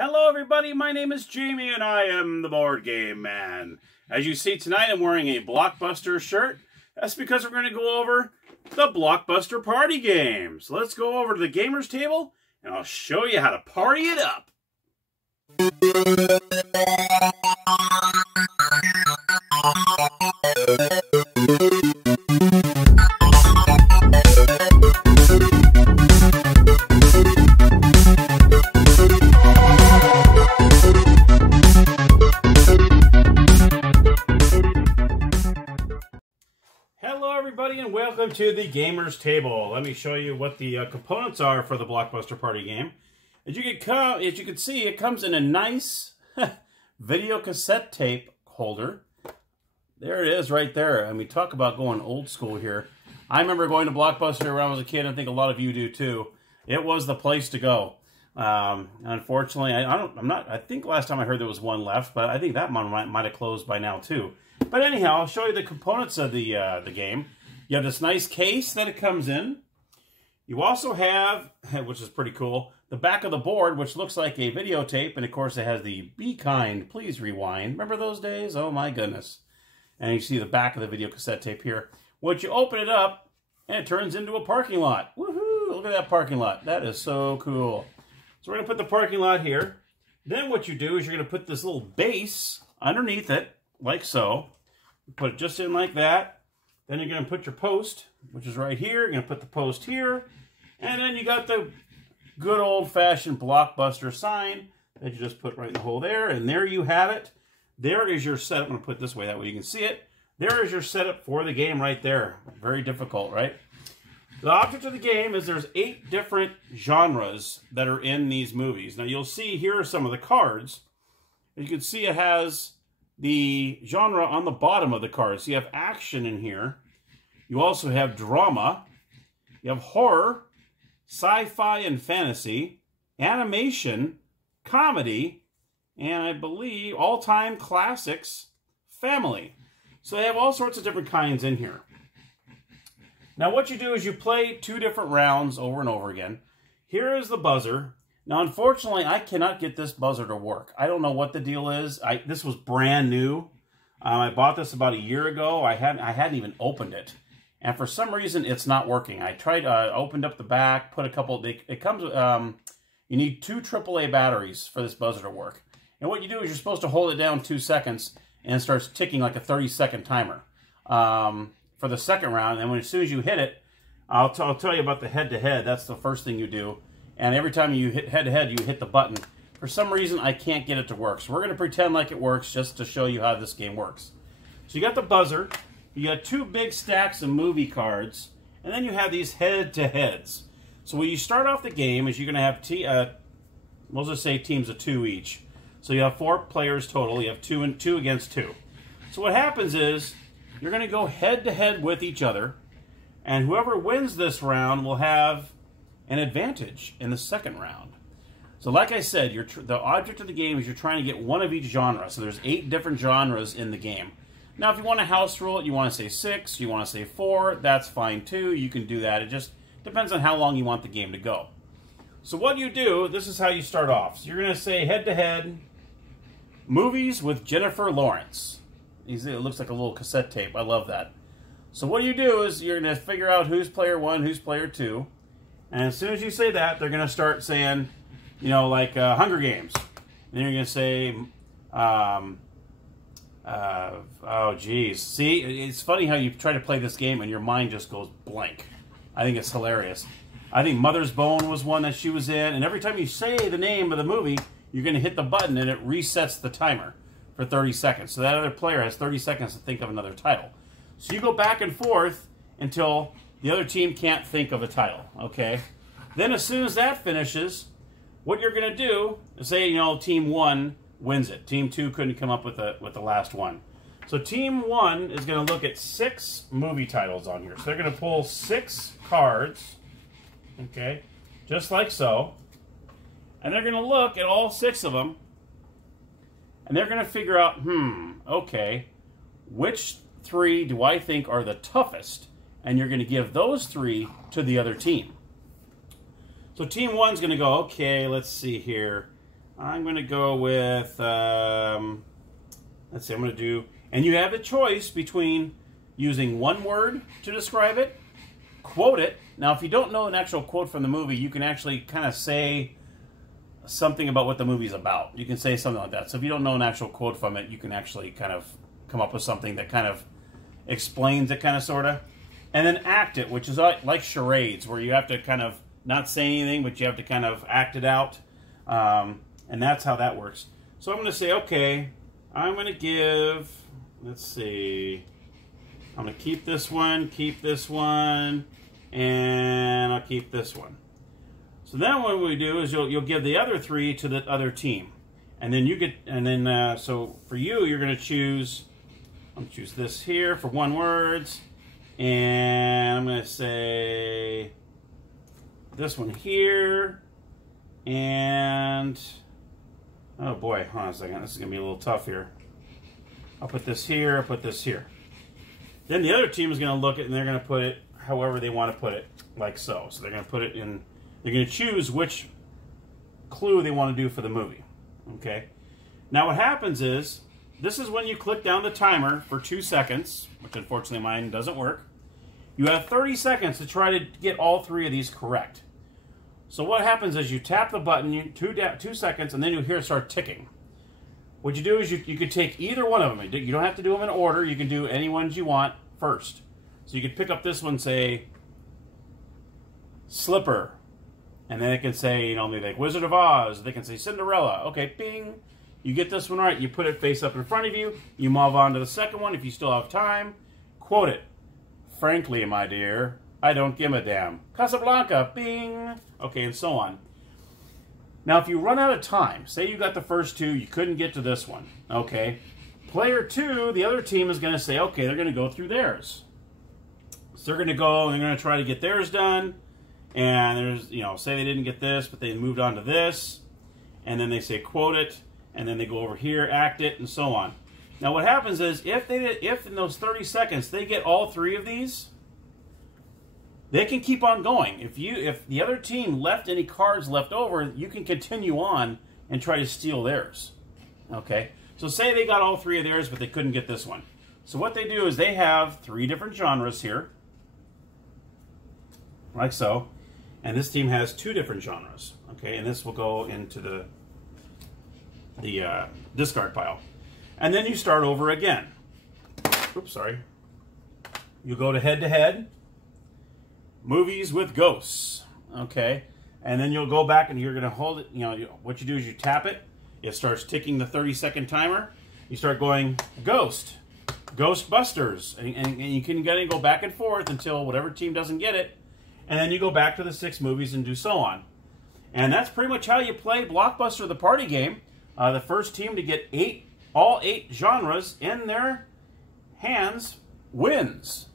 Hello everybody, my name is Jamie and I am the Board Game Man. As you see tonight, I'm wearing a Blockbuster shirt. That's because we're going to go over the Blockbuster Party Game. So let's go over to the gamers table and I'll show you how to party it up. Everybody, and welcome to the gamers table. Let me show you what the components are for the Blockbuster Party Game. As you can see, it comes in a nice video cassette tape holder. There it is right there. And we talk about going old school here. I remember going to Blockbuster when I was a kid. I think a lot of you do too. It was the place to go. Unfortunately, I think last time I heard there was one left, but I think that one might have closed by now too. But anyhow, I'll show you the components of the game. You have this nice case that it comes in. You also have, which is pretty cool, the back of the board, which looks like a videotape. And of course, it has the "Be Kind, Please Rewind." Remember those days? Oh my goodness. And you see the back of the video cassette tape here. Once you open it up, and it turns into a parking lot. Woohoo! Look at that parking lot. That is so cool. So we're going to put the parking lot here. Then what you do is you're going to put this little base underneath it, like so. Put it just in like that. Then you're going to put your post, which is right here. You're going to put the post here. And then you got the good old-fashioned Blockbuster sign that you just put right in the hole there. And there you have it. There is your setup. I'm going to put it this way, that way you can see it. There is your setup for the game right there. Very difficult, right? The object of the game is there's 8 different genres that are in these movies. Now you'll see here are some of the cards. You can see it has the genre on the bottom of the cards. So you have action in here. You also have drama. You have horror, sci-fi and fantasy, animation, comedy, and I believe all-time classics, family. So they have all sorts of different kinds in here. Now what you do is you play 2 different rounds over and over again. Here is the buzzer. Now, unfortunately, I cannot get this buzzer to work. I don't know what the deal is. This was brand new. I bought this about a year ago. I hadn't even opened it. And for some reason, it's not working. I tried, opened up the back, put a couple, it comes, you need 2 AAA batteries for this buzzer to work. And what you do is you're supposed to hold it down 2 seconds and it starts ticking like a 30-second timer for the second round. And as soon as you hit it, I'll tell you about the head-to-head. That's the first thing you do. And every time you hit head-to-head, you hit the button. For some reason, I can't get it to work. So we're going to pretend like it works just to show you how this game works. So you got the buzzer. You got 2 big stacks of movie cards. And then you have these head-to-heads. So when you start off the game, is you're going to have, we'll just say teams of 2 each. So you have 4 players total. You have 2 and 2 against 2. So what happens is you're going to go head-to-head with each other. And whoever wins this round will have an advantage in the second round. So like I said, the object of the game is you're trying to get 1 of each genre. So there's 8 different genres in the game. Now if you want to house rule it, you want to say 6, you want to say 4, that's fine too. You can do that. It just depends on how long you want the game to go. So what you do, this is how you start off. So you're going to say head-to-head, movies with Jennifer Lawrence. It looks like a little cassette tape. I love that. So what you do is you're going to figure out who's player 1, who's player 2. And as soon as you say that, they're going to start saying, you know, like Hunger Games. And you're going to say, oh, geez. See, it's funny how you try to play this game and your mind just goes blank. I think it's hilarious. I think Mother's Bone was one that she was in. And every time you say the name of the movie, you're going to hit the button and it resets the timer for 30 seconds. So that other player has 30 seconds to think of another title. So you go back and forth until the other team can't think of a title, okay? Then as soon as that finishes, what you're going to do is say, you know, team 1 wins it. Team 2 couldn't come up with the last one. So team 1 is going to look at 6 movie titles on here. So they're going to pull 6 cards, okay, just like so. And they're going to look at all 6 of them, and they're going to figure out, okay, which 3 do I think are the toughest? And you're going to give those 3 to the other team. So team 1's going to go, okay, let's see here. I'm going to go with, let's see, I'm going to do, and you have a choice between using one word to describe it, quote it. Now, if you don't know an actual quote from the movie, you can actually kind of say something about what the movie's about. You can say something like that. So if you don't know an actual quote from it, you can actually kind of come up with something that kind of explains it, kind of, sort of. And then act it, which is like charades, where you have to kind of not say anything, but you have to kind of act it out. And that's how that works. So I'm going to say, okay, I'm going to give, let's see, I'm going to keep this one, and I'll keep this one. So then what we do is you'll give the other 3 to the other team. And then you get, and then, so for you, you're going to choose, I'm going to choose this here for 1 word. And I'm going to say this one here. And, oh boy, hold on a second. This is going to be a little tough here. I'll put this here, I'll put this here. Then the other team is going to look at it and they're going to put it however they want to put it, like so. So they're going to put it in, they're going to choose which clue they want to do for the movie. Okay? Now what happens is, this is when you click down the timer for 2 seconds, which unfortunately mine doesn't work. You have 30 seconds to try to get all 3 of these correct. So what happens is you tap the button, 2 seconds, and then you'll hear it start ticking. What you do is you could take either one of them. You don't have to do them in order. You can do any ones you want first. So you could pick up this one, say, Slipper. And then it can say, you know, maybe like Wizard of Oz. They can say Cinderella. Okay, bing. You get this one right. You put it face up in front of you. You move on to the second one if you still have time. Quote it. Frankly, my dear, I don't give a damn. Casablanca, bing. Okay, and so on. Now, if you run out of time, say you got the first 2, you couldn't get to this one. Okay. Player 2, the other team is going to say, okay, they're going to go through theirs. So they're going to go and they're going to try to get theirs done. And there's, you know, say they didn't get this, but they moved on to this. And then they say, quote it. And then they go over here, act it, and so on. Now what happens is, if in those 30 seconds they get all 3 of these, they can keep on going. If the other team left any cards left over, you can continue on and try to steal theirs. Okay? So say they got all 3 of theirs, but they couldn't get this one. So what they do is they have 3 different genres here, like so. And this team has 2 different genres. Okay, and this will go into the discard pile. And then you start over again. Oops, sorry. You go to head-to-head. Movies with ghosts. Okay. And then you'll go back and you're going to hold it. You know, what you do is you tap it. It starts ticking the 30-second timer. You start going, Ghost. Ghostbusters. And you can go back and forth until whatever team doesn't get it. And then you go back to the 6 movies and do so on. And that's pretty much how you play Blockbuster the Party Game. The first team to get all 8 genres in their hands wins.